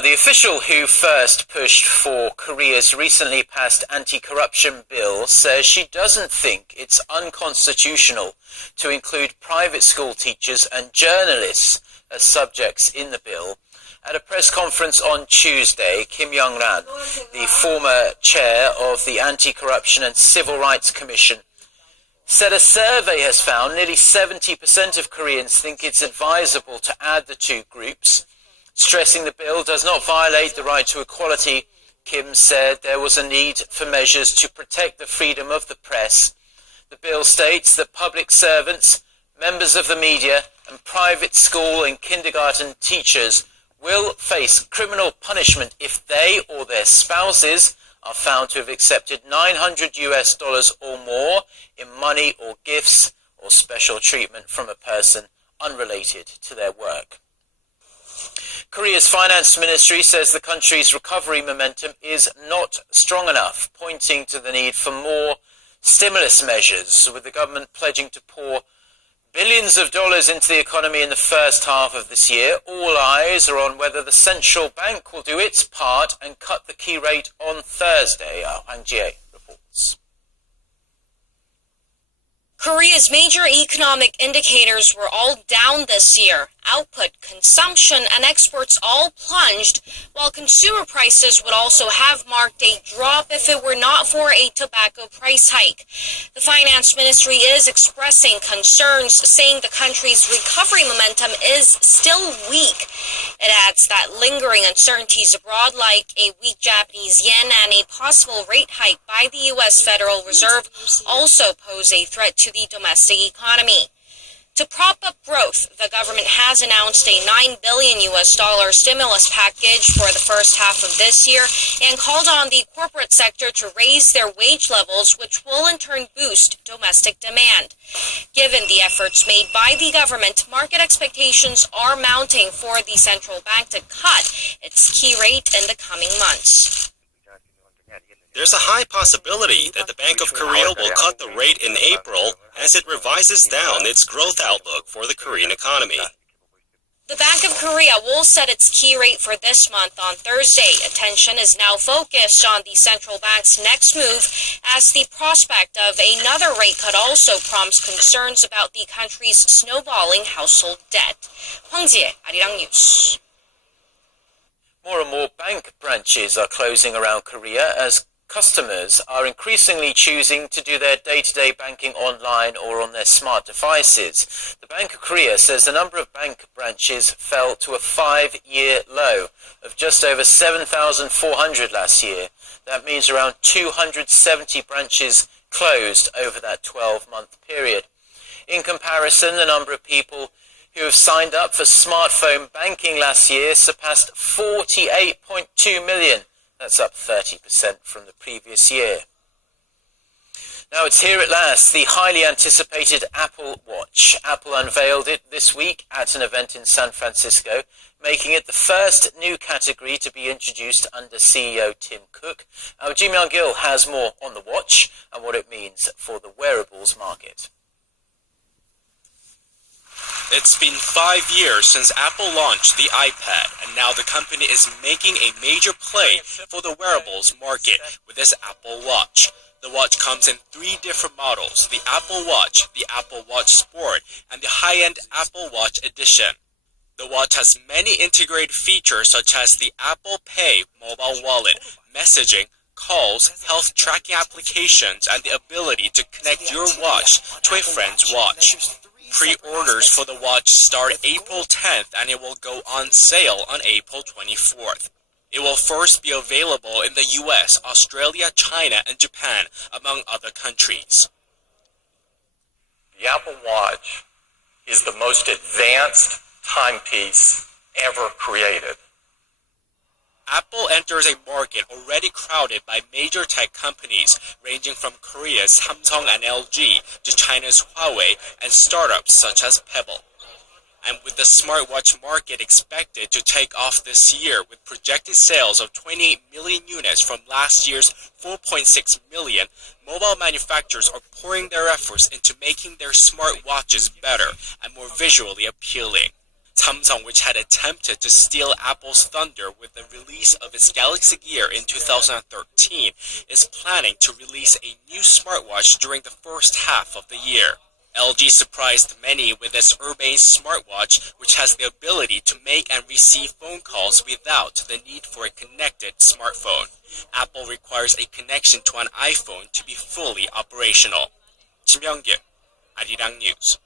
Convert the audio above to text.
Now, the official who first pushed for Korea's recently passed anti-corruption bill says she doesn't think it's unconstitutional to include private school teachers and journalists as subjects in the bill. At a press conference on Tuesday, Kim Young-ran, the former chair of the Anti-Corruption and Civil Rights Commission, said a survey has found nearly 70% of Koreans think it's advisable to add the two groups. Stressing the bill does not violate the right to equality, Kim said there was a need for measures to protect the freedom of the press. The bill states that public servants, members of the media, and private school and kindergarten teachers will face criminal punishment if they or their spouses are found to have accepted $900 or more in money or gifts or special treatment from a person unrelated to their work. Korea's finance ministry says the country's recovery momentum is not strong enough, pointing to the need for more stimulus measures, with the government pledging to pour billions of dollars into the economy in the first half of this year. All eyes are on whether the central bank will do its part and cut the key rate on Thursday. Hwang Jie reports. Korea's major economic indicators were all down this year. Output, consumption, and exports all plunged, while consumer prices would also have marked a drop if it were not for a tobacco price hike. The finance ministry is expressing concerns, saying the country's recovery momentum is still weak. It adds that lingering uncertainties abroad, like a weak Japanese yen and a possible rate hike by the U.S. Federal Reserve, also pose a threat to the domestic economy. To prop up growth, the government has announced a $9 billion stimulus package for the first half of this year and called on the corporate sector to raise their wage levels, which will in turn boost domestic demand. Given the efforts made by the government, market expectations are mounting for the central bank to cut its key rate in the coming months. There's a high possibility that the Bank of Korea will cut the rate in April as it revises down its growth outlook for the Korean economy. The Bank of Korea will set its key rate for this month on Thursday. Attention is now focused on the central bank's next move, as the prospect of another rate cut also prompts concerns about the country's snowballing household debt. Hwang Jie, Arirang News. More and more bank branches are closing around Korea as customers are increasingly choosing to do their day-to-day banking online or on their smart devices. The Bank of Korea says the number of bank branches fell to a 5-year low of just over 7,400 last year. That means around 270 branches closed over that 12-month period. In comparison, the number of people who have signed up for smartphone banking last year surpassed 48.2 million. That's up 30% from the previous year. Now it's here at last, the highly anticipated Apple Watch. Apple unveiled it this week at an event in San Francisco, making it the first new category to be introduced under CEO Tim Cook. Our Ji Myung-gil has more on the watch and what it means for the wearables market. It's been 5 years since Apple launched the iPad, and now the company is making a major play for the wearables market with this Apple Watch. The watch comes in 3 different models: the Apple Watch, the Apple Watch Sport, and the high-end Apple Watch Edition. The watch has many integrated features such as the Apple Pay mobile wallet, messaging, calls, health tracking applications, and the ability to connect your watch to a friend's watch. Pre-orders for the watch start April 10th and it will go on sale on April 24th. It will first be available in the US, Australia, China, and Japan, among other countries. The Apple Watch is the most advanced timepiece ever created. Apple enters a market already crowded by major tech companies, ranging from Korea's Samsung and LG to China's Huawei and startups such as Pebble. And with the smartwatch market expected to take off this year with projected sales of 28 million units from last year's 4.6 million, mobile manufacturers are pouring their efforts into making their smartwatches better and more visually appealing. Samsung, which had attempted to steal Apple's thunder with the release of its Galaxy Gear in 2013, is planning to release a new smartwatch during the first half of the year. LG surprised many with its Urbane smartwatch, which has the ability to make and receive phone calls without the need for a connected smartphone. Apple requires a connection to an iPhone to be fully operational. 김영길, 아리랑 뉴스.